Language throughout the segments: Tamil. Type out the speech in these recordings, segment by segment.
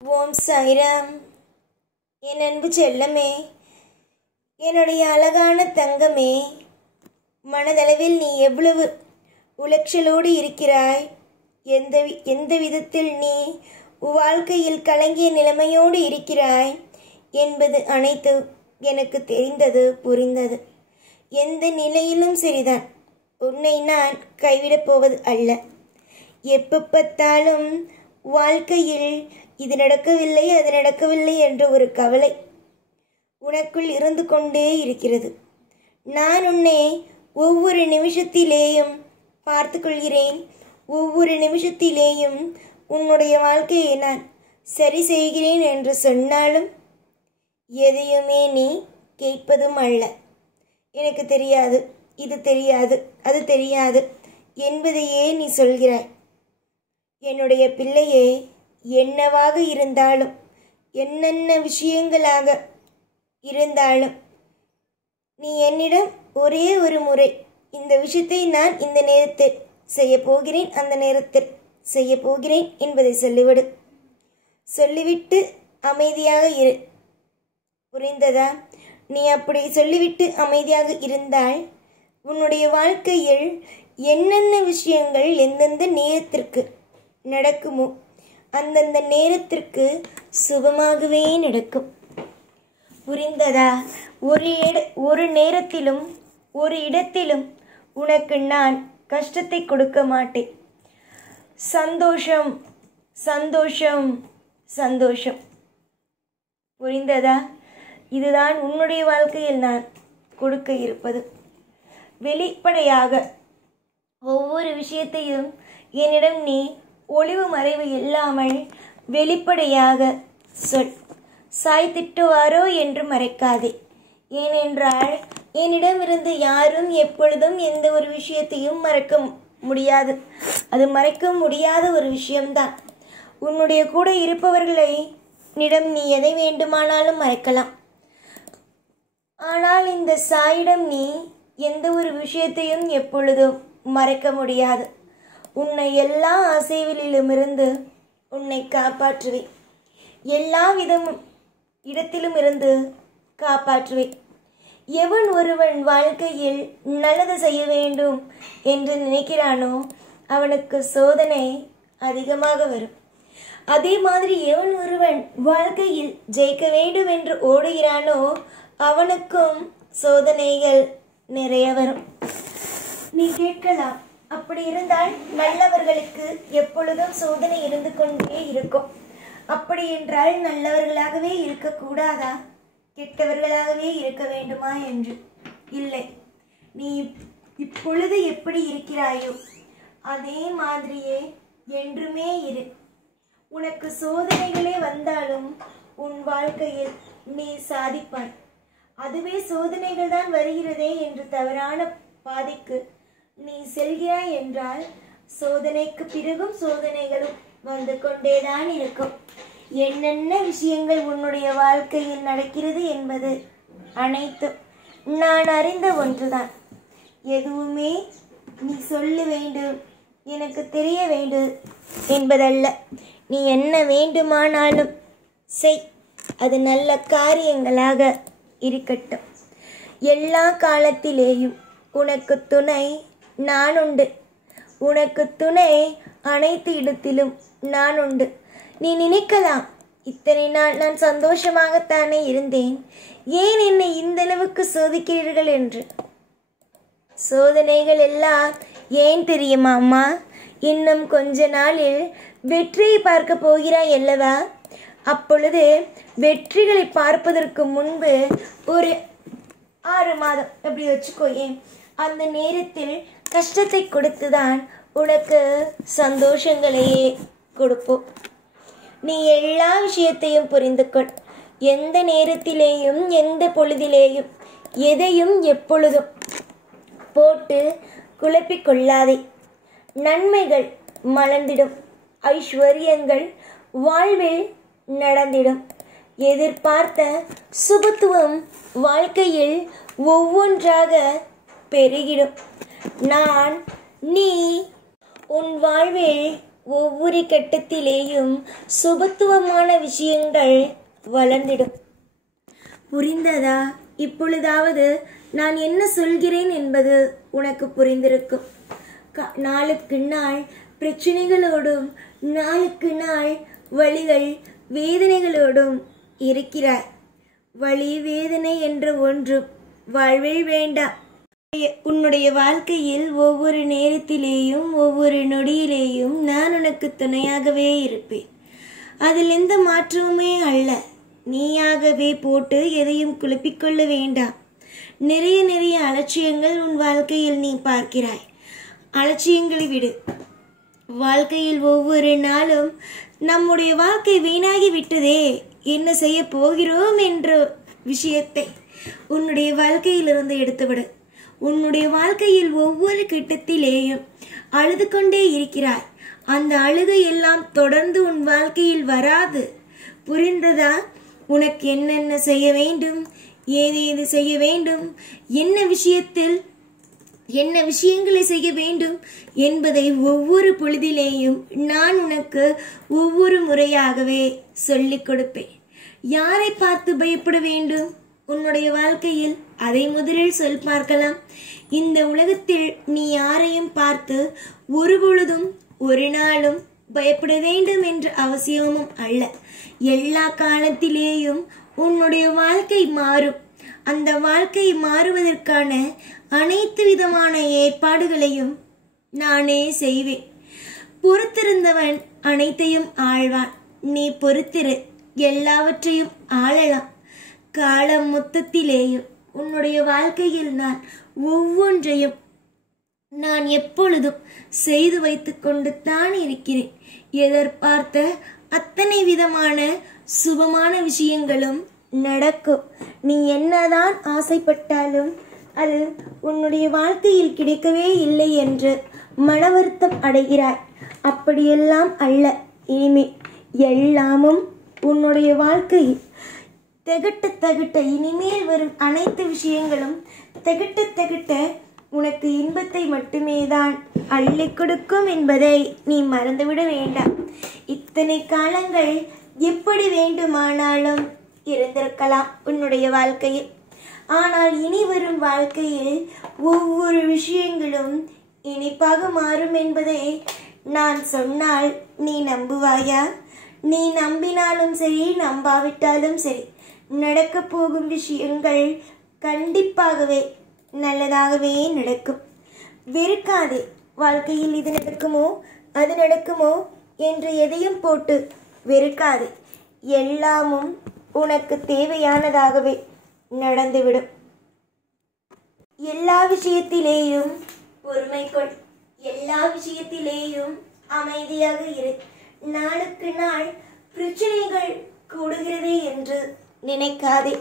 ஓம் சாய்ராம். என் அன்பு செல்லமே, என்னுடைய அழகான தங்கமே, மனதளவில் நீ எவ்வளவு உளைச்சலோடு இருக்கிறாய், எந்த விதத்தில் நீ வாழ்க்கையில் கலங்கிய நிலைமையோடு இருக்கிறாய் என்பது அனைத்து எனக்கு தெரிந்தது, புரிந்தது. எந்த நிலையிலும் சரிதான், உன்னை நான் கைவிடப் போவது அல்ல. எப்போ பார்த்தாலும் வாழ்க்கையில் இது நடக்கவில்லை, அது நடக்கவில்லை என்ற ஒரு கவலை உனக்குள் இருந்து கொண்டே இருக்கிறது. நான் உன்னை ஒவ்வொரு நிமிஷத்திலேயும் பார்த்து கொள்கிறேன். ஒவ்வொரு நிமிஷத்திலேயும் உன்னுடைய வாழ்க்கையை நான் சரி செய்கிறேன் என்று சொன்னாலும் எதையுமே நீ கேட்பதும் அல்ல. எனக்கு தெரியாது, இது தெரியாது, அது தெரியாது என்பதையே நீ சொல்கிறாய். என்னுடைய பிள்ளையே, என்னவாக இருந்தாலும், என்னென்ன விஷயங்களாக இருந்தாலும், நீ என்னிடம் ஒரே ஒரு முறை இந்த விஷயத்தை நான் இந்த நேரத்தில் செய்ய போகிறேன், அந்த நேரத்தில் செய்ய போகிறேன் என்பதை சொல்லிவிடு. சொல்லிவிட்டு அமைதியாக இரு. புரிந்ததா? நீ அப்படி சொல்லிவிட்டு அமைதியாக இருந்தால் உன்னுடைய வாழ்க்கையில் என்னென்ன விஷயங்கள் எந்தெந்த நேரத்திற்கு நடக்குமோ அந்தந்த நேரத்திற்கு சுபமாகவே நடக்கும். புரிந்ததா? ஒரு நேரத்திலும் ஒரு இடத்திலும் உனக்கு நான் கஷ்டத்தை கொடுக்க மாட்டேன். சந்தோஷம் சந்தோஷம் சந்தோஷம். புரிந்ததா? இதுதான் உன்னுடைய வாழ்க்கையில் நான் கொடுக்க இருப்பது. வெளிப்படையாக ஒவ்வொரு விஷயத்தையும் என்னிடம் நீ ஒளிவு மறைவு இல்லாமல் வெளிப்படையாக சொல். சாய் திட்டுவாரோ என்று மறைக்காதே. ஏனென்றால் என்னிடமிருந்து யாரும் எப்பொழுதும் எந்த ஒரு விஷயத்தையும் மறைக்க முடியாது. அது மறைக்க முடியாத ஒரு விஷயம்தான். உன்னுடைய கூட இருப்பவர்களை நிடம் நீ எதை வேண்டுமானாலும் மறைக்கலாம். ஆனால் இந்த சாயிடம் நீ எந்த ஒரு விஷயத்தையும் எப்பொழுதும் மறைக்க முடியாது. உன்னை எல்லா அசைவிலிலுமிருந்து உன்னை காப்பாற்றுவேன். எல்லா இடத்திலும் இருந்து காப்பாற்றுவேன். எவன் ஒருவன் வாழ்க்கையில் நல்லது செய்ய வேண்டும் என்று நினைக்கிறானோ அவனுக்கு சோதனை அதிகமாக வரும். அதே மாதிரி எவன் ஒருவன் வாழ்க்கையில் ஜெயிக்க வேண்டும் என்று ஓடுகிறானோ அவனுக்கும் சோதனைகள் நிறைய வரும். நீ கேட்கலாம், அப்படி இருந்தால் நல்லவர்களுக்கு எப்பொழுதும் சோதனை இருந்து கொண்டே இருக்கும். அப்படி என்றால் நல்லவர்களாகவே இருக்கக்கூடாதா, கெட்டவர்களாகவே இருக்க வேண்டுமா என்று? இல்லை, நீ இப்பொழுது எப்படி இருக்கிறாயோ அதே மாதிரியே என்றுமே இரு. உனக்கு சோதனைகளே வந்தாலும் உன் வாழ்க்கையில் நீ சாதிப்பாய். அதுவே சோதனைகள் தான் வருகிறதே என்று தவறான பாதைக்கு நீ செல்கிறாய் என்றால் சோதனைக்கு பிறகும் சோதனைகளும் வந்து கொண்டேதான் இருக்கும். என்னென்ன விஷயங்கள் உன்னுடைய வாழ்க்கையில் நடக்கிறது என்பது அனைத்தும் நான் அறிந்த ஒன்றுதான். எதுவுமே நீ சொல்ல வேண்டும், எனக்கு தெரிய வேண்டும் என்பதல்ல. நீ என்ன வேண்டுமானாலும் செய், அது நல்ல காரியங்களாக இருக்கட்டும். எல்லா காலத்திலேயும் உனக்கு துணை நான் உண்டு. உனக்கு துணை அனைத்து இடத்திலும் நான் உண்டு. நீ நினைக்கலாம், இத்தனை நாள் நான் சந்தோஷமாகத்தானே இருந்தேன், ஏன் என்னை இந்த அளவுக்கு சோதிக்கிறீர்கள் என்று. சோதனைகள் எல்லாம் ஏன் தெரியுமா அம்மா? இன்னும் கொஞ்ச நாளில் வெற்றியை பார்க்க போகிறாய் அல்லவா? அப்பொழுது வெற்றிகளை பார்ப்பதற்கு முன்பு ஒரு 6 மாதம் அப்படி வச்சுக்கோயேன், அந்த நேரத்தில் கஷ்டத்தை கொடுத்துதான் உனக்கு சந்தோஷங்களையே கொடுப்போம். நீ எல்லா விஷயத்தையும் புரிந்து கொள். எந்த நேரத்திலேயும் எந்த பொழுதிலேயும் எதையும் எப்பொழுதும் போட்டு குழப்பிக்கொள்ளாதே. நன்மைகள் மலர்ந்திடும், ஐஸ்வர்யங்கள் வாழ்வில் நடந்திடும். எதிர்பார்த்த சுபத்துவம் வாழ்க்கையில் ஒவ்வொன்றாக பெருகிடும். நீ உன் வாழ்வில் ஒவ்வொரு கட்டத்திலேயும் சுபத்துவமான விஷயங்கள் வளர்ந்திடும். புரிந்ததா? இப்பொழுதாவது நான் என்ன சொல்கிறேன் என்பது உனக்கு புரிந்திருக்கும். நாளுக்கு நாள் பிரச்சனைகளோடும் நாளுக்கு நாள் வலிகள் வேதனைகளோடும் இருக்கிறாய். வலி வேதனை என்ற ஒன்றும் வாழ்வில் வேண்டாம். உன்னுடைய வாழ்க்கையில் ஒவ்வொரு நேரத்திலேயும் ஒவ்வொரு நொடியிலேயும் நான் உனக்கு துணையாகவே இருப்பேன். அதில் எந்த மாற்றமுமே அல்ல. நீயாகவே போட்டு எதையும் குழப்பிக்கொள்ள வேண்டாம். நிறைய அலட்சியங்கள் உன் வாழ்க்கையில் நீ பார்க்கிறாய். அலட்சியங்களை விடு. வாழ்க்கையில் ஒவ்வொரு நாளும் நம்முடைய வாழ்க்கை வீணாகி விட்டதே, என்ன செய்ய போகிறோம் என்ற விஷயத்தை உன்னுடைய வாழ்க்கையிலிருந்து எடுத்துவிடு. உன்னுடைய வாழ்க்கையில் ஒவ்வொரு கட்டத்திலேயும் அழுது கொண்டே இருக்கிறாய். அந்த அழுகை எல்லாம் தொடர்ந்து உன் வாழ்க்கையில் வராது. புரிந்ததா? உனக்கு என்னென்ன செய்ய வேண்டும், ஏதேது செய்ய வேண்டும், என்ன விஷயங்களை செய்ய வேண்டும் என்பதை ஒவ்வொரு பொழுதிலேயும் நான் உனக்கு ஒவ்வொரு முறையாகவே சொல்லிக் கொடுப்பேன். யாரை பார்த்து பயப்பட வேண்டும் உன்னுடைய வாழ்க்கையில்? அதை முதலில் சொல் பார்க்கலாம். இந்த உலகத்தில் நீ யாரையும் பார்த்து ஒரு பொழுதும் ஒரு நாளும் பயப்பட வேண்டும் என்ற அவசியமும் அல்ல. எல்லா காலத்திலேயும் உன்னுடைய வாழ்க்கை மாறும். அந்த வாழ்க்கை மாறுவதற்கான அனைத்து விதமான ஏற்பாடுகளையும் நானே செய்வேன். பொறுத்திருந்தவன் அனைத்தையும் ஆழ்வான். நீ பொறுத்திரு, எல்லாவற்றையும் ஆளலாம். காலம் மொத்தத்திலேயும் உன்னுடைய வாழ்க்கையில் நான் ஒவ்வொன்றையும் நான் எப்பொழுதும் செய்து வைத்து கொண்டு தான் இருக்கிறேன். எதிர்பார்த்த அத்தனை விதமான சுபமான விஷயங்களும் நடக்கும். நீ என்னதான் ஆசைப்பட்டாலும் அது உன்னுடைய வாழ்க்கையில் கிடைக்கவே இல்லை என்று மன வருத்தம் அடைகிறாய். அப்படியெல்லாம் அல்ல. இனிமேல் எல்லாமும் உன்னுடைய வாழ்க்கையில் திகட்ட இனிமேல் வரும் அனைத்து விஷயங்களும் திகட்ட உனக்கு இன்பத்தை மட்டுமே தான் அள்ளி கொடுக்கும் என்பதை நீ மறந்துவிட வேண்டாம். இத்தனை காலங்கள் எப்படி வேண்டுமானாலும் இருந்திருக்கலாம் உன்னுடைய வாழ்க்கையில். ஆனால் இனி வரும் வாழ்க்கையில் ஒவ்வொரு விஷயங்களும் இனிப்பாக மாறும் என்பதை நான் சொன்னால் நீ நம்புவாயா? நீ நம்பினாலும் சரி, நம்பாவிட்டாலும் சரி, நடக்க போகும் விஷயங்கள் கண்டிப்பாகவே நல்லதாகவே நடக்கும். வெறுக்காதே. வாழ்க்கையில் இது நடக்குமோ அது நடக்குமோ என்று எதையும் போட்டு வெறுக்காதே. எல்லாமும் உனக்கு தேவையானதாகவே நடந்துவிடும். எல்லா விஷயத்திலேயும் பொறுமை கொள். எல்லா விஷயத்திலேயும் அமைதியாக இரு. நாளுக்கு நாள் பிரச்சனைகள் கூடுகிறது என்று நினைக்காதே.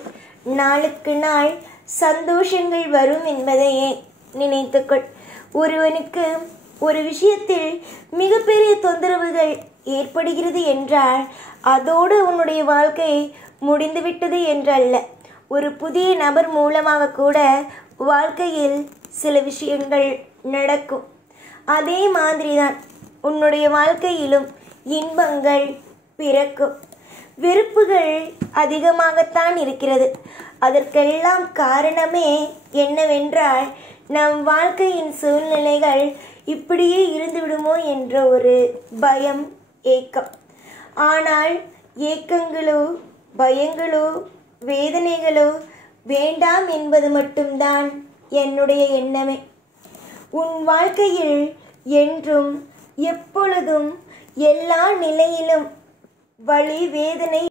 நாளுக்கு நாள் சந்தோஷங்கள் வரும் என்பதையே நினைத்துக்கொள். ஒருவனுக்கு ஒரு விஷயத்தில் மிகப்பெரிய தொந்தரவுகள் ஏற்படுகிறது என்றால் அதோடு உன்னுடைய வாழ்க்கை முடிந்துவிட்டது என்றல்ல. ஒரு புதிய நபர் மூலமாக கூட வாழ்க்கையில் சில விஷயங்கள் நடக்கும். அதே மாதிரிதான் உன்னுடைய வாழ்க்கையிலும் இன்பங்கள் பிறக்கும். வெறுப்புகள் அதிகமாகத்தான் இருக்கிறது. அதற்கெல்லாம் காரணமே என்னவென்றால் நம் வாழ்க்கையின் சூழ்நிலைகள் இப்படியே இருந்துவிடுமோ என்ற ஒரு பயம், ஏக்கம். ஆனால் ஏக்கங்களோ பயங்களோ வேதனைகளோ வேண்டாம் என்பது மட்டும்தான் என்னுடைய எண்ணமே. உன் வாழ்க்கையில் என்றும் எப்பொழுதும் எல்லா நிலையிலும் வலி வேதனை